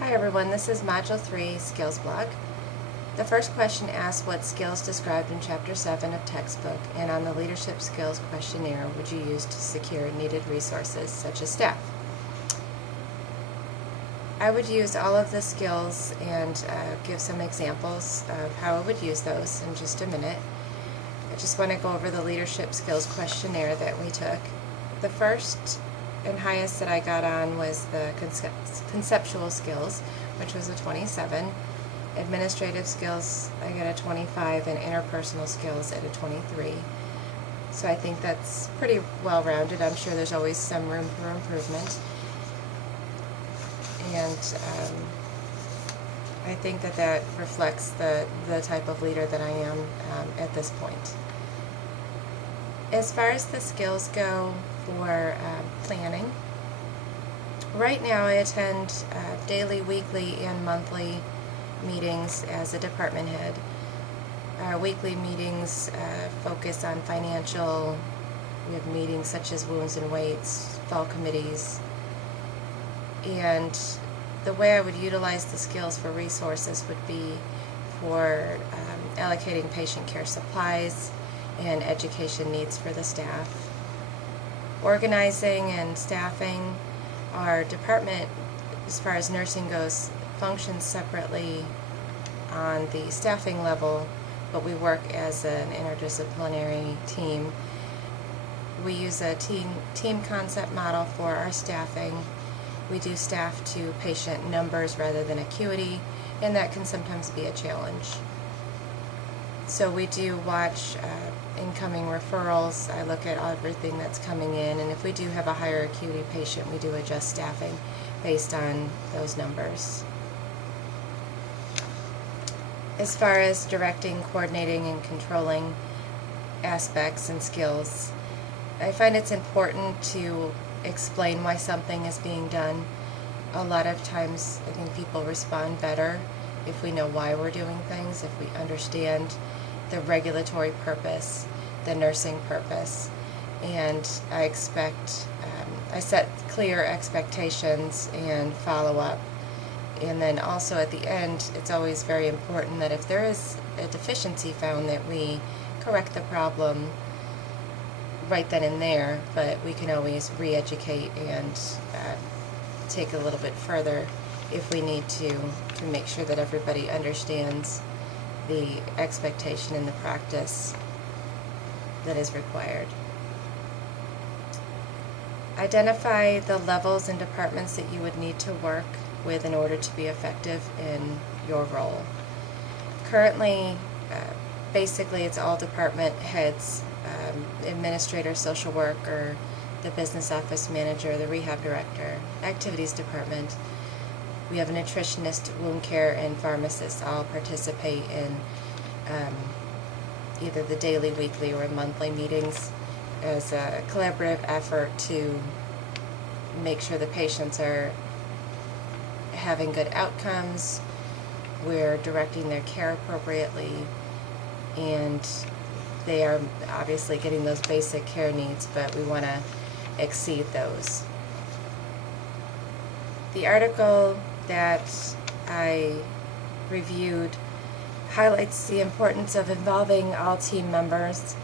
Hi everyone, this is Module 3 Skills Blog. The first question asks what skills described in Chapter 7 of textbook and on the Leadership Skills questionnaire would you use to secure needed resources such as staff? I would use all of the skills and give some examples of how I would use those in just a minute. I just want to go over the Leadership Skills questionnaire that we took. The first and highest that I got on was the conceptual skills, which was a 27. Administrative skills, I got a 25, and interpersonal skills at a 23. So I think that's pretty well-rounded. I'm sure there's always some room for improvement. And I think that reflects the type of leader that I am at this point. As far as the skills go for planning, right now I attend daily, weekly, and monthly meetings as a department head. Our weekly meetings focus on financial. We have meetings such as wounds and weights, fall committees, and the way I would utilize the skills for resources would be for allocating patient care supplies and education needs for the staff. Organizing and staffing. Our department, as far as nursing goes, functions separately on the staffing level, but we work as an interdisciplinary team. We use a team concept model for our staffing. We do staff to patient numbers rather than acuity, and that can sometimes be a challenge. So we do watch incoming referrals. I look at everything that's coming in, and if we do have a higher acuity patient, we do adjust staffing based on those numbers. As far as directing, coordinating, and controlling aspects and skills, I find it's important to explain why something is being done. A lot of times I think people respond better if we know why we're doing things, if we understand the regulatory purpose, the nursing purpose, and I set clear expectations and follow up. And then also at the end, it's always very important that if there is a deficiency found, that we correct the problem right then and there, but we can always re-educate and take a little bit further if we need to make sure that everybody understands the expectation and the practice that is required. Identify the levels and departments that you would need to work with in order to be effective in your role. Currently, basically it's all department heads, administrator, social worker, the business office manager, the rehab director, activities department. We have a nutritionist, wound care, and pharmacist all participate in either the daily, weekly, or monthly meetings as a collaborative effort to make sure the patients are having good outcomes, we're directing their care appropriately, and they are obviously getting those basic care needs, but we want to exceed those. The article that I reviewed highlights the importance of involving all team members.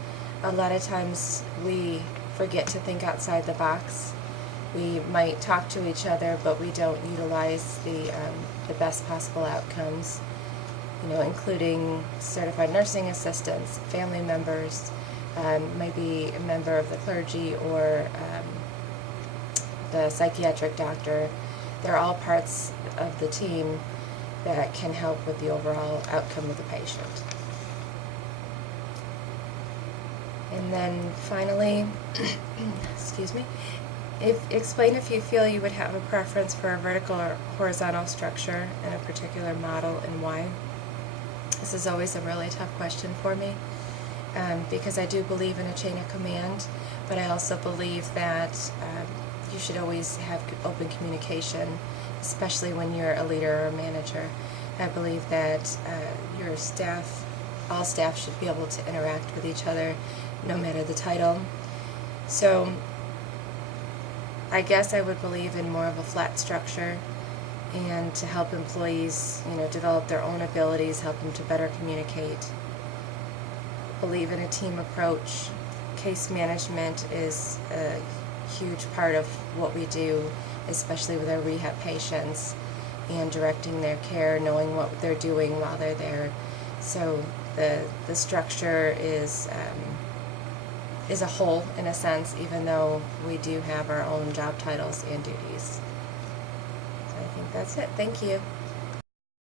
A lot of times we forget to think outside the box. We might talk to each other, but we don't utilize the best possible outcomes, including certified nursing assistants, family members, maybe a member of the clergy or the psychiatric doctor. They're all parts of the team that can help with the overall outcome of the patient. And then finally, excuse me, explain if you feel you would have a preference for a vertical or horizontal structure in a particular model and why. This is always a really tough question for me because I do believe in a chain of command, but I also believe that you should always have open communication, especially when you're a leader or a manager. I believe that your staff, all staff should be able to interact with each other no matter the title. So I guess I would believe in more of a flat structure and to help employees, develop their own abilities, help them to better communicate. Believe in a team approach. Case management is a huge part of what we do, especially with our rehab patients, and directing their care, knowing what they're doing while they're there. So the structure is a whole, in a sense, even though we do have our own job titles and duties. So I think that's it. Thank you.